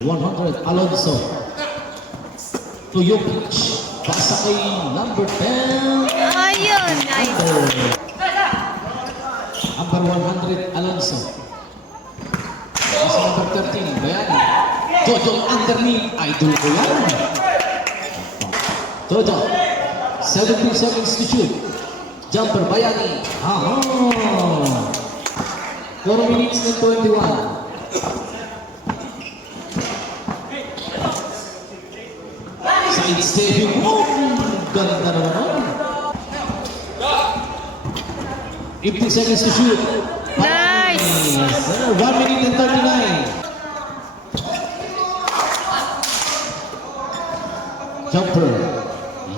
100 Alonso to Jokic, pasa kay number 10. Ayun, nice. Number 100 Alonso, pasa number 13 Bayani. Jojo underneath, idol ko yan. Jojo 17 seconds to shoot. Jumper Bayani. 4 minutes and 21. Side stepping. Ganda naman nun. 50 seconds to shoot. Nice. 1 minute and 39. Jumper.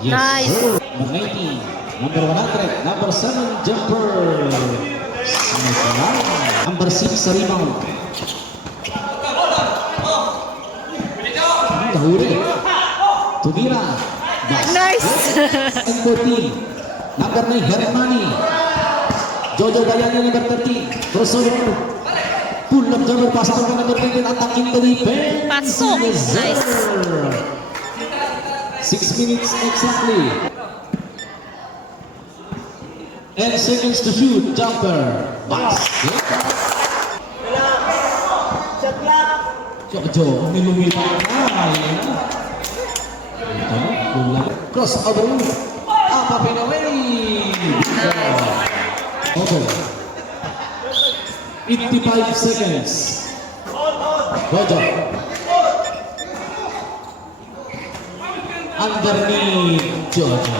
Yes, Nice. sir. 90. Number 100. Number 7. Jumper. Number 6 sa rebound. Nahuli. Tumira. Nice. And 14. Number 9, Hermani. Jojo Bayani, number 13. Crossover. Pull up jumper, pasok ng number 10. Attacking the defense. Pasok. Yes, Nice. 6 minutes exactly. And seconds to shoot. Jumper. Basket. Jojo, nilumita na. Cross over. Up and away. Okay. 55 seconds. Jojo. Underneath Jojo.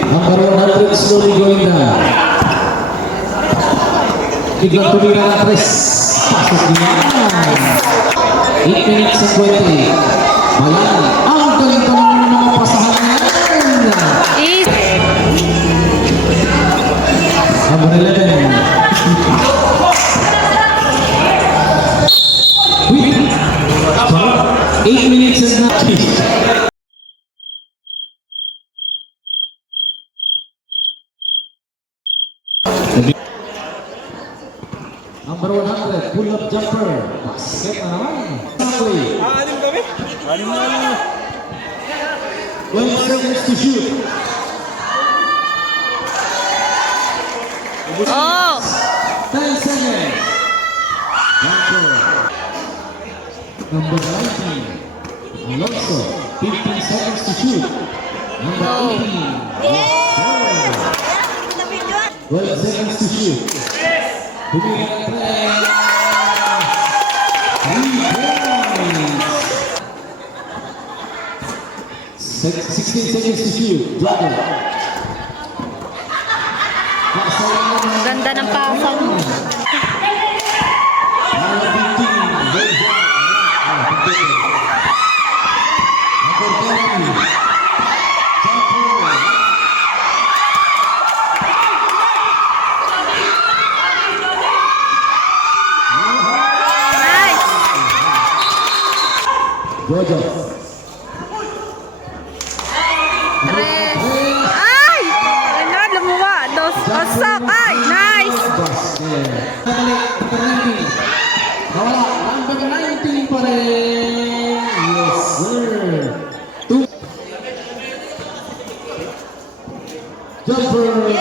Number 100 slowly going down. Biglang tumira na press. Pasok niya. 8 minutes and 20. Mayan. Ang galing pa naman ng mga pasahan na yan. Number 11. 8 minutes and 90. Number 100, pull-up jumper. Basket na naman. Exactly. 12 seconds to shoot. Oh. 10 seconds. Jumper. Number 19, Alonso. 15 seconds to shoot. Number 18, yes, 12 seconds to shoot. Bumili ng play. 16 seconds to shoot. Dragon. Ganda ng pasok. Jojo. Ay! Ano, lumuwa. Pasok. Ay, nice. Nawala. Number 19 pa rin. Yes, sir. Jumper.